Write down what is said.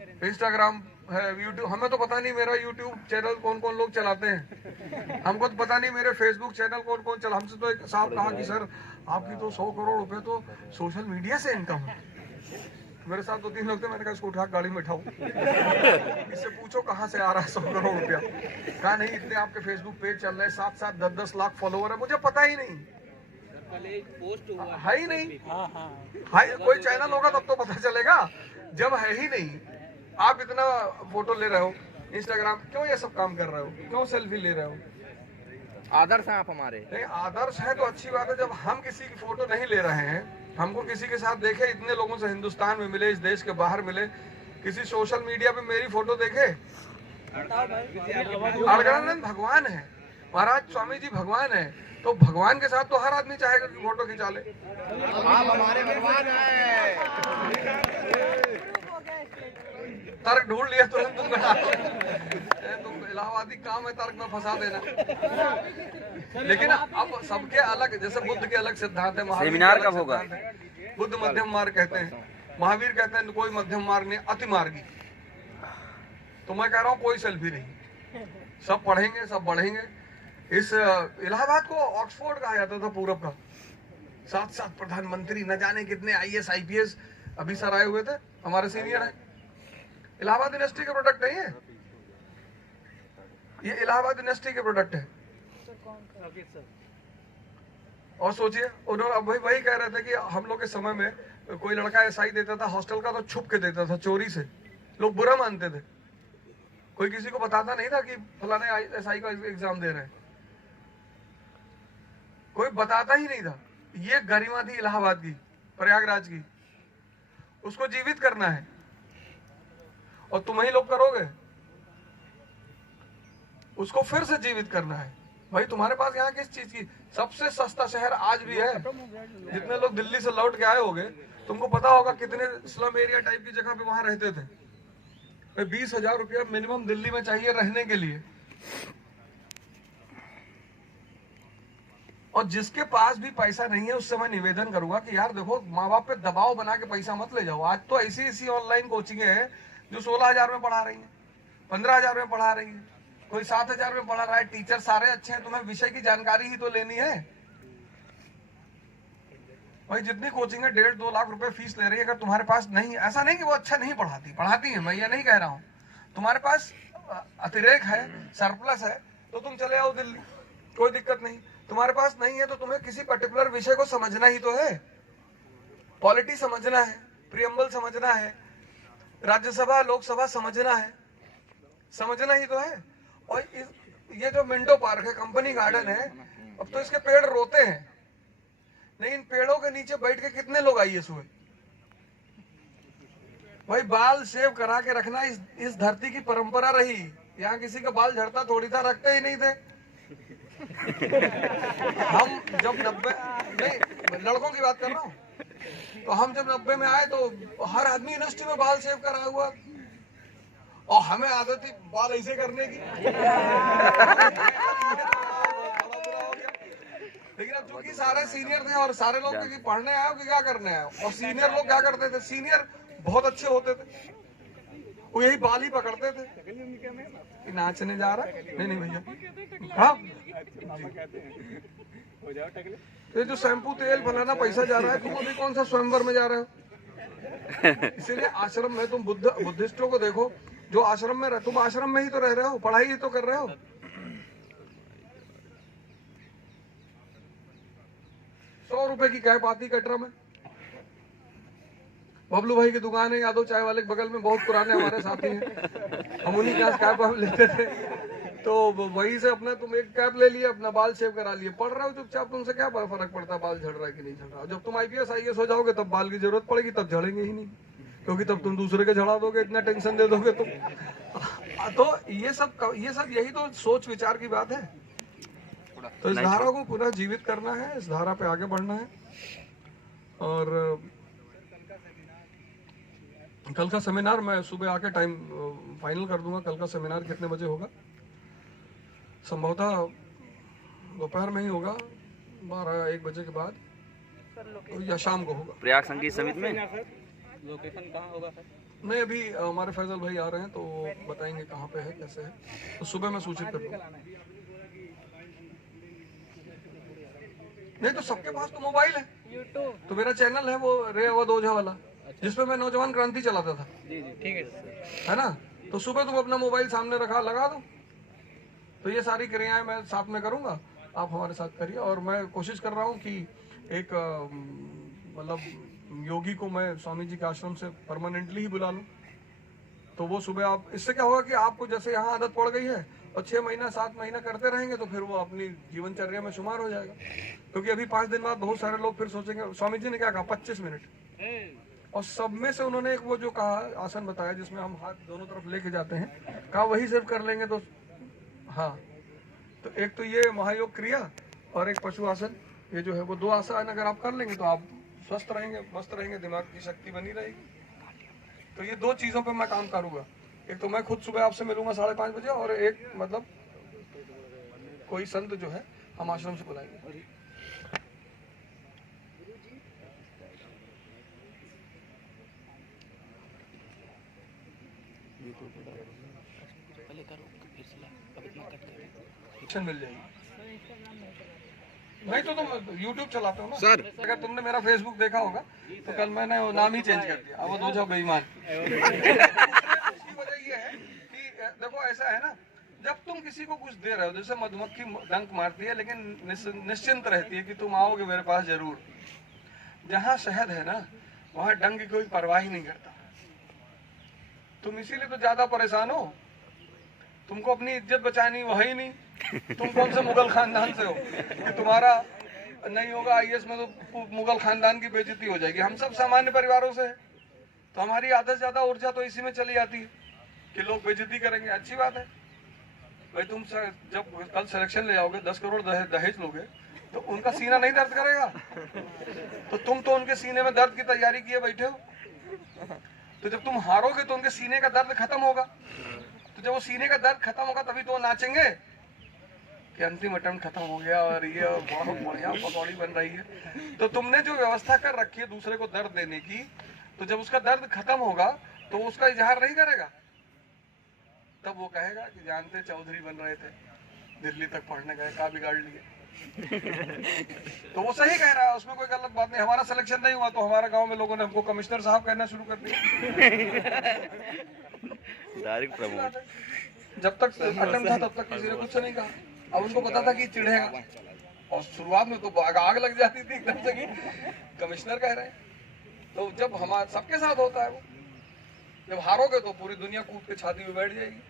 Instagram है, YouTube, हमें तो पता नहीं मेरा यूट्यूब चैनल कौन कौन लोग चलाते हैं, हमको तो पता नहीं मेरे फेसबुक चैनल कौन कौन चला। हमसे तो एक साहब कहा कि सर आपकी तो 100 करोड़ रुपए तो सोशल मीडिया से इनकम है। मेरे साथ 2-3 लोग थे, मैंने कहा इसको उठा गाड़ी में बैठाओ, इससे पूछो कहाँ से आ रहा है 100 करोड़ रुपया। कहा नहीं, इतने आपके फेसबुक पेज चल रहे हैं, 7-7 10-10 लाख फॉलोवर है, मुझे पता ही नहीं है ही नहीं। कोई चैनल होगा तब तो पता चलेगा, जब है ही नहीं। आप इतना फोटो ले रहे हो इंस्टाग्राम, क्यों ये सब काम कर रहे हो, क्यों सेल्फी ले रहे हो? आदर्श हैं आप हमारे। नहीं, आदर्श है तो अच्छी बात है। जब हम किसी की फोटो नहीं ले रहे हैं, हमको किसी के साथ देखे, इतने लोगों से हिंदुस्तान में मिले, इस देश के बाहर मिले, किसी सोशल मीडिया पे मेरी फोटो देखे, अड़गड़ानंद भगवान है, महाराज स्वामी जी भगवान है, तो भगवान के साथ तो हर आदमी चाहेगा कि फोटो खिंचा ले। आप हमारे भगवान हैं। तर्क ढूंढ लिया तुरंत तुम इलाहाबादी काम है तर्क में फंसा देना। लेकिन अब सबके अलग, जैसे बुद्ध के अलग सिद्धांत है, सेमिनार कब होगा? बुद्ध मध्यम मार्ग कहते हैं, महावीर कहते हैं कोई मध्यम मार्ग नहीं, अति मार्गी। तो मैं कह रहा हूँ कोई सेल्फी नहीं, सब पढ़ेंगे, सब बढ़ेंगे। इस इलाहाबाद को ऑक्सफोर्ड कहा जाता था पूरब का, 7 प्रधानमंत्री, न जाने कितने IAS IPS अभी सर आए हुए थे, हमारे सीनियर हैं। इलाहाबाद यूनिवर्सिटी के प्रोडक्ट नहीं है ये, इलाहाबाद यूनिवर्सिटी के प्रोडक्ट है। और सोचिए उन्होंने अब वही कह रहे थे कि हम लोग के समय में कोई लड़का SI देता था हॉस्टल का, तो छुप के देता था, चोरी से, लोग बुरा मानते थे। कोई किसी को बताता नहीं था कि फलाने SI का एग्जाम दे रहे हैं, कोई बताता ही नहीं था। ये गरिमा थी इलाहाबाद की, प्रयागराज की, उसको जीवित करना है और तुम ही लोग करोगे, उसको फिर से जीवित करना है। भाई तुम्हारे पास यहाँ किस चीज की, सबसे सस्ता शहर आज भी है। जितने लोग दिल्ली से लौट के आए होंगे, तुमको पता होगा कितने स्लम एरिया टाइप की जगह पे वहां रहते थे। 20,000 रुपया मिनिमम दिल्ली में चाहिए रहने के लिए। और जिसके पास भी पैसा नहीं है उससे मैं निवेदन करूंगा कि यार देखो, माँ बाप पे दबाव बना के पैसा मत ले जाओ। आज तो ऐसी ऑनलाइन कोचिंग है जो 16,000 में पढ़ा रही है, 15,000 में पढ़ा रही है, कोई 7,000 में पढ़ा रहा है। टीचर सारे अच्छे हैं, तुम्हें विषय की जानकारी ही तो लेनी है। भाई जितनी कोचिंग है 1.5-2 लाख रुपए फीस ले रही है। अगर तुम्हारे पास नहीं, ऐसा नहीं कि वो अच्छा नहीं पढ़ाती है, मैं ये नहीं कह रहा हूँ, तुम्हारे पास अतिरेक है, सरप्लस है, तो तुम चले आओ दिल्ली, कोई दिक्कत नहीं। तुम्हारे पास नहीं है तो तुम्हें किसी पर्टिकुलर विषय को समझना ही तो है। पॉलिटी समझना है, प्रियम्बल समझना है, राज्यसभा लोकसभा समझना है, समझना ही तो है। और ये जो मिंटो पार्क है, कंपनी गार्डन है, अब तो इसके पेड़ रोते हैं, लेकिन पेड़ों के नीचे बैठ के कितने लोग IAS हुए। भाई बाल शेव करा के रखना इस धरती की परंपरा रही। यहाँ किसी का बाल झड़ता थोड़ी था, रखते ही नहीं थे। हम जब 90, नहीं लड़कों की बात कर रहा हूँ, तो हम जब 90 में आए तो हर आदमी यूनिवर्सिटी में बाल शेव करा हुआ, और हमें आदत थी बाल ऐसे करने की। लेकिन अब चूंकि सारे सीनियर थे और सारे लोग पढ़ने आए हो कि क्या करने आए हो, और सीनियर लोग क्या करते थे, सीनियर बहुत अच्छे होते थे, वो यही बाल ही पकड़ते थे। नाचने जा रहा है, नहीं भैया, हाँ ये जो शैम्पू तेल फलाना पैसा जा रहा है, तुम अभी कौन सा स्वयंवर में जा रहे हो। इसीलिए आश्रम में तुम बुद्धिस्टों को देखो, जो आश्रम में तुम आश्रम में ही तो रह रहे हो, पढ़ाई ही तो कर रहे हो। ₹100 की कैप आती कटरा में। बबलू भाई की दुकान है यादव चाय वाले के बगल में, बहुत पुराने हमारे साथी हैं, हम उन्हीं के कैप लेते थे। तो वहीं से अपना तुम एक कैप ले लिए, अपना बाल शेव करा लिए, पढ़ रहे हो चुपचाप, तुमसे क्या फर्क पड़ता है बाल झड़ रहा है कि नहीं झड़ रहा। जब तुम IPS IAS हो जाओगे तब बाल की जरूरत पड़ेगी, तब झड़ेंगे ही नहीं, क्योंकि तब तुम दूसरे के झड़ा दोगे, इतना टेंशन दे दोगे तुम। तो ये सब यही तो सोच विचार की बात है। तो इस धारा को पुनः जीवित करना है, इस धारा पे आगे बढ़ना है। और कल का सेमिनार मैं सुबह आके टाइम फाइनल कर दूंगा, कल का सेमिनार कितने बजे होगा। संभवतः दोपहर में ही होगा, 12-1 बजे के बाद, या शाम को होगा। प्रयाग संगीत समिति में लोकेशन कहाँ होगा सर? नहीं, अभी हमारे फैजल भाई आ रहे हैं तो बताएंगे कहाँ पे है, कैसे है, तो सुबह मैं सूचित कर दूंगा। नहीं तो सबके पास तो मोबाइल है, तो मेरा चैनल है वो रे अवध ओझा वाला, जिसपे मैं नौजवान क्रांति चलाता था। जी जी ठीक है ना, तो सुबह तुम अपना मोबाइल सामने रखा, लगा दो, तो ये सारी क्रियाएं मैं साथ में करूंगा, आप हमारे साथ करिए। और मैं कोशिश कर रहा हूँ कि एक मतलब योगी को मैं स्वामी जी के आश्रम से परमानेंटली ही बुला लूं, तो वो सुबह आप, इससे क्या होगा कि आपको जैसे यहाँ आदत पड़ गई है और 6 महीना 7 महीना करते रहेंगे तो फिर वो अपनी जीवनचर्या में शुमार हो जाएगा। क्योंकि अभी 5 दिन बाद बहुत सारे लोग फिर सोचेंगे स्वामी जी ने क्या कहा 25 मिनट, और सब में से उन्होंने एक वो जो कहा आसन बताया जिसमें हम हाथ दोनों तरफ लेके जाते हैं, कहा वही सिर्फ कर लेंगे तो हाँ, तो एक तो ये महायोग क्रिया और एक पशु आसन, ये जो है वो 2 आसन अगर आप कर लेंगे तो आप स्वस्थ रहेंगे, मस्त रहेंगे, दिमाग की शक्ति बनी रहेगी। तो ये 2 चीजों पे मैं काम करूंगा, एक तो मैं खुद सुबह आपसे मिलूंगा 5:30 बजे, और एक मतलब कोई संत जो है हम आश्रम से बुलाएंगे। मिल जाएगी। नहीं तो तुम YouTube चलाते हो ना सर। अगर तुमने मेरा Facebook देखा होगा तो कल मैंने वो नाम ही चेंज कर दिया, अब वो दो बेईमान। उसकी वजह ये है कि देखो ऐसा है ना, जब तुम किसी को कुछ दे रहे हो, जैसे मधुमक्खी डंक मारती है लेकिन निश्चिंत रहती है कि तुम आओगे मेरे पास जरूर, जहाँ शहद है ना वहाँ डंक की कोई परवाह ही नहीं करता। तुम इसीलिए तो ज्यादा परेशान हो, तुमको अपनी इज्जत बचानी वो है ही नहीं। तुम कौन से मुगल खानदान से हो कि तुम्हारा नहीं होगा आईएएस में तो मुगल खानदान की बेइज्जती हो जाएगी। हम सब सामान्य परिवारों से हैं, तो हमारी आधा से ज्यादा ऊर्जा तो इसी में चली जाती है कि लोग बेइज्जती करेंगे। अच्छी बात है भाई, तुम जब कल सिलेक्शन ले जाओगे 10 करोड़ दहेज लोगे तो उनका सीना नहीं दर्द करेगा? तो तुम तो उनके सीने में दर्द की तैयारी किए बैठे हो, तो जब तुम हारोगे तो उनके सीने का दर्द खत्म होगा, तो जब वो सीने का दर्द खत्म होगा तभी तो वो नाचेंगे कि अंतिम अटेम्प्ट खत्म हो गया और ये बहुत बढ़िया पकौड़ी बन रही है। तो तुमने जो व्यवस्था कर रखी है दूसरे को दर्द देने की, तो जब उसका दर्द खत्म होगा तो उसका इजहार नहीं करेगा, तब वो कहेगा कि जानते चौधरी बन रहे थे, दिल्ली तक पढ़ने गए, का बिगाड़ लिए। तो वो सही कह रहा है, उसमें कोई गलत बात नहीं। हमारा सिलेक्शन नहीं हुआ तो हमारे गांव में लोगों ने हमको कमिश्नर साहब कहना शुरू कर दिया। Direct promote. जब तक अटेम्प्ट था तब तक किसी ने कुछ नहीं कहा, अब उनको पता था कि चिढ़ेगा, और शुरुआत में तो आग लग जाती थी एकदम से कि कमिश्नर कह रहे हैं। तो जब हमारे सबके साथ होता है वो, जब हारोगे तो पूरी दुनिया कूद के छाती में बैठ जाएगी।